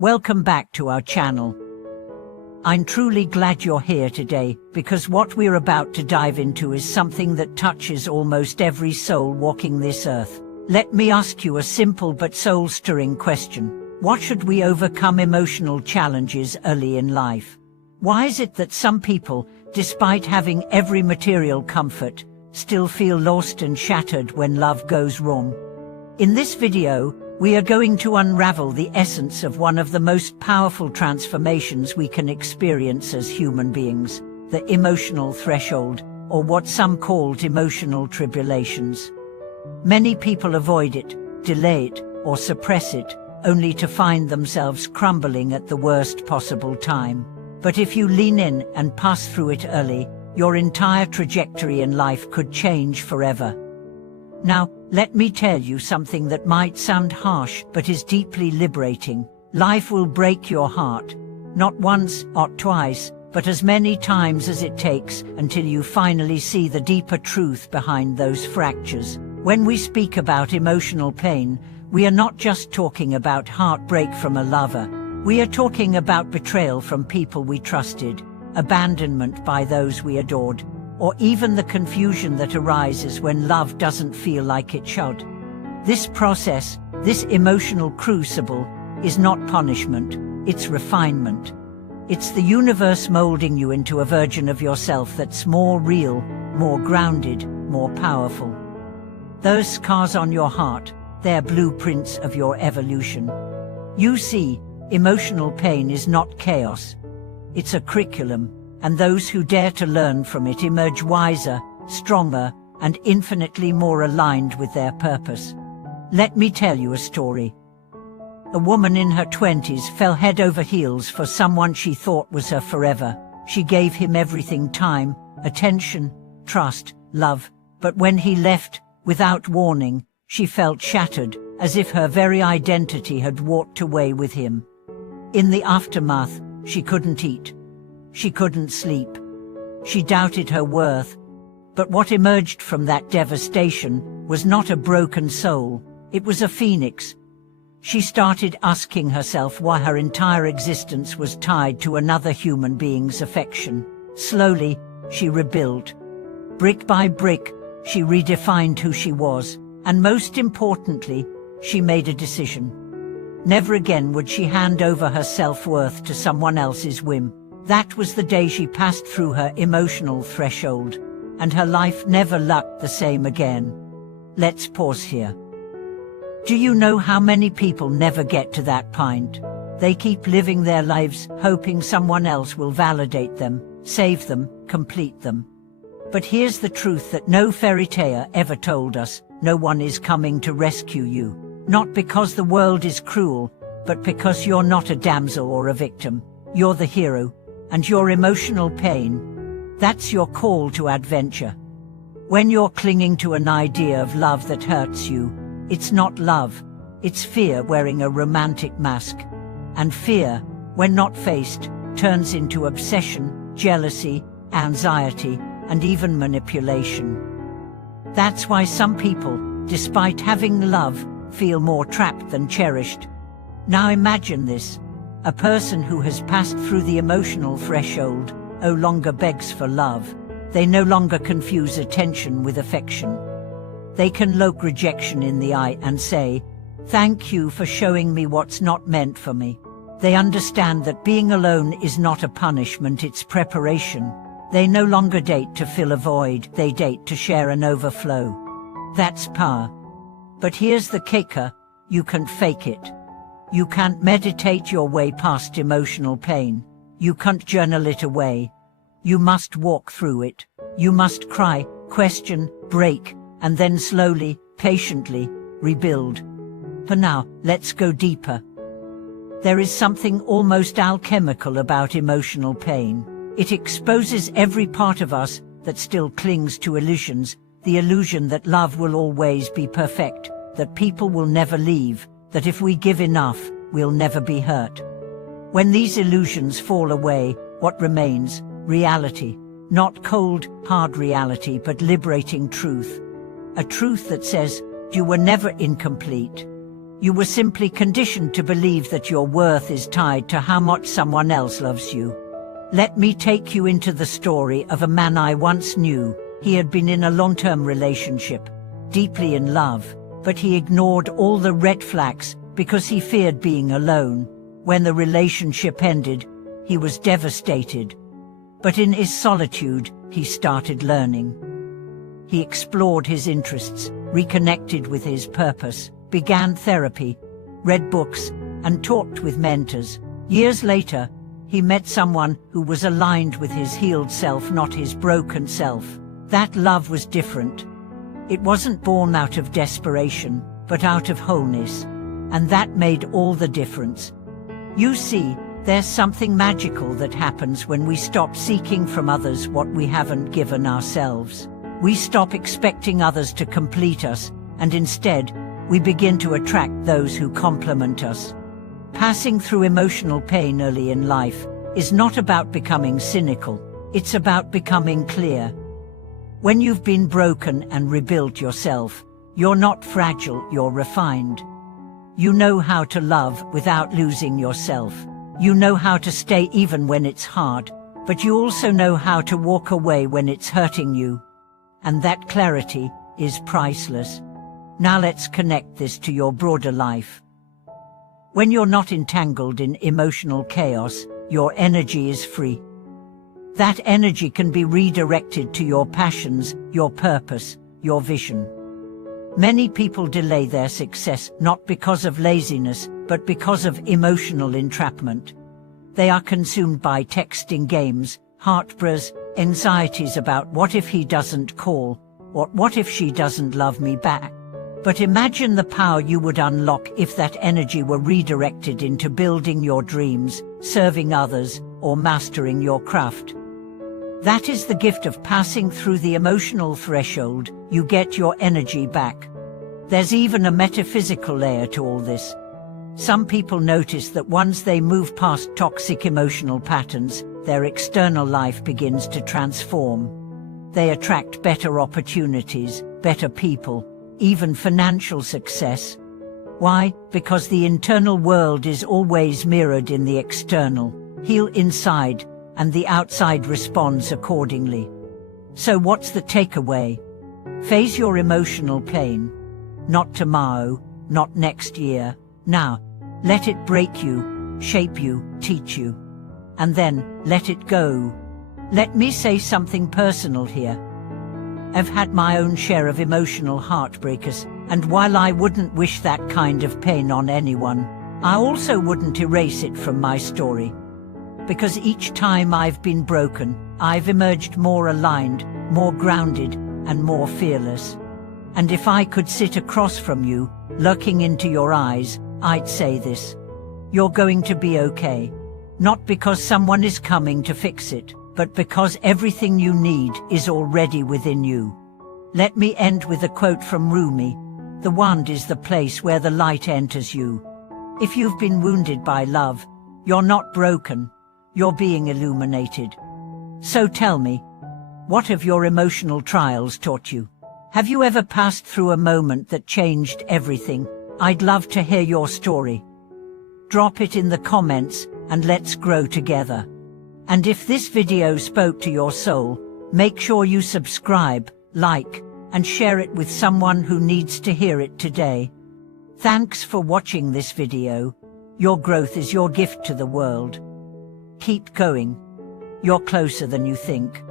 Welcome back to our channel. I'm truly glad you're here today, because what we're about to dive into is something that touches almost every soul walking this earth. Let me ask you a simple but soul-stirring question. What should we overcome emotional challenges early in life? Why is it that some people, despite having every material comfort, still feel lost and shattered when love goes wrong? In this video, we are going to unravel the essence of one of the most powerful transformations we can experience as human beings, the emotional threshold, or what some called emotional tribulations. Many people avoid it, delay it, or suppress it, only to find themselves crumbling at the worst possible time. But if you lean in and pass through it early, your entire trajectory in life could change forever. Now, let me tell you something that might sound harsh but is deeply liberating. Life will break your heart. Not once or twice, but as many times as it takes until you finally see the deeper truth behind those fractures. When we speak about emotional pain, we are not just talking about heartbreak from a lover. We are talking about betrayal from people we trusted, abandonment by those we adored, or even the confusion that arises when love doesn't feel like it should. This process, this emotional crucible, is not punishment, it's refinement. It's the universe molding you into a version of yourself that's more real, more grounded, more powerful. Those scars on your heart, they're blueprints of your evolution. You see, emotional pain is not chaos. It's a curriculum. And those who dare to learn from it emerge wiser, stronger, and infinitely more aligned with their purpose. Let me tell you a story. A woman in her 20s fell head over heels for someone she thought was her forever. She gave him everything: time, attention, trust, love. But when he left, without warning, she felt shattered, as if her very identity had walked away with him. In the aftermath, she couldn't eat. She couldn't sleep. She doubted her worth. But what emerged from that devastation was not a broken soul, it was a phoenix. She started asking herself why her entire existence was tied to another human being's affection. Slowly, she rebuilt. Brick by brick, she redefined who she was, and most importantly, she made a decision. Never again would she hand over her self-worth to someone else's whim. That was the day she passed through her emotional threshold, and her life never looked the same again. Let's pause here. Do you know how many people never get to that point? They keep living their lives hoping someone else will validate them, save them, complete them. But here's the truth that no fairy tale ever told us: no one is coming to rescue you. Not because the world is cruel, but because you're not a damsel or a victim. You're the hero. And your emotional pain, that's your call to adventure. When you're clinging to an idea of love that hurts you, it's not love, it's fear wearing a romantic mask. And fear, when not faced, turns into obsession, jealousy, anxiety, and even manipulation. That's why some people, despite having love, feel more trapped than cherished. Now imagine this. A person who has passed through the emotional threshold no longer begs for love. They no longer confuse attention with affection. They can look rejection in the eye and say, "Thank you for showing me what's not meant for me." They understand that being alone is not a punishment, it's preparation. They no longer date to fill a void, they date to share an overflow. That's power. But here's the kicker: you can't fake it. You can't meditate your way past emotional pain. You can't journal it away. You must walk through it. You must cry, question, break, and then slowly, patiently, rebuild. For now, let's go deeper. There is something almost alchemical about emotional pain. It exposes every part of us that still clings to illusions, the illusion that love will always be perfect, that people will never leave, that if we give enough, we'll never be hurt. When these illusions fall away, what remains? Reality. Not cold, hard reality, but liberating truth. A truth that says, you were never incomplete. You were simply conditioned to believe that your worth is tied to how much someone else loves you. Let me take you into the story of a man I once knew. He had been in a long-term relationship, deeply in love, but he ignored all the red flags because he feared being alone. When the relationship ended, he was devastated. But in his solitude, he started learning. He explored his interests, reconnected with his purpose, began therapy, read books, and talked with mentors. Years later, he met someone who was aligned with his healed self, not his broken self. That love was different. It wasn't born out of desperation, but out of wholeness. And that made all the difference. You see, there's something magical that happens when we stop seeking from others what we haven't given ourselves. We stop expecting others to complete us, and instead, we begin to attract those who complement us. Passing through emotional pain early in life is not about becoming cynical, it's about becoming clear. When you've been broken and rebuilt yourself, you're not fragile, you're refined. You know how to love without losing yourself. You know how to stay even when it's hard, but you also know how to walk away when it's hurting you. And that clarity is priceless. Now let's connect this to your broader life. When you're not entangled in emotional chaos, your energy is free. That energy can be redirected to your passions, your purpose, your vision. Many people delay their success not because of laziness, but because of emotional entrapment. They are consumed by texting games, heartbreaks, anxieties about what if he doesn't call, or what if she doesn't love me back. But imagine the power you would unlock if that energy were redirected into building your dreams, serving others, or mastering your craft. That is the gift of passing through the emotional threshold. You get your energy back. There's even a metaphysical layer to all this. Some people notice that once they move past toxic emotional patterns, their external life begins to transform. They attract better opportunities, better people, even financial success. Why? Because the internal world is always mirrored in the external. Heal inside, and the outside responds accordingly. So what's the takeaway? Face your emotional pain. Not tomorrow, not next year. Now, let it break you, shape you, teach you. And then, let it go. Let me say something personal here. I've had my own share of emotional heartbreakers, and while I wouldn't wish that kind of pain on anyone, I also wouldn't erase it from my story. Because each time I've been broken, I've emerged more aligned, more grounded, and more fearless. And if I could sit across from you, looking into your eyes, I'd say this: you're going to be okay. Not because someone is coming to fix it, but because everything you need is already within you. Let me end with a quote from Rumi: "The wand is the place where the light enters you." If you've been wounded by love, you're not broken, you're being illuminated. So tell me, what have your emotional trials taught you? Have you ever passed through a moment that changed everything? I'd love to hear your story. Drop it in the comments, and let's grow together. And if this video spoke to your soul, make sure you subscribe, like, and share it with someone who needs to hear it today. Thanks for watching this video. Your growth is your gift to the world. Keep going. You're closer than you think.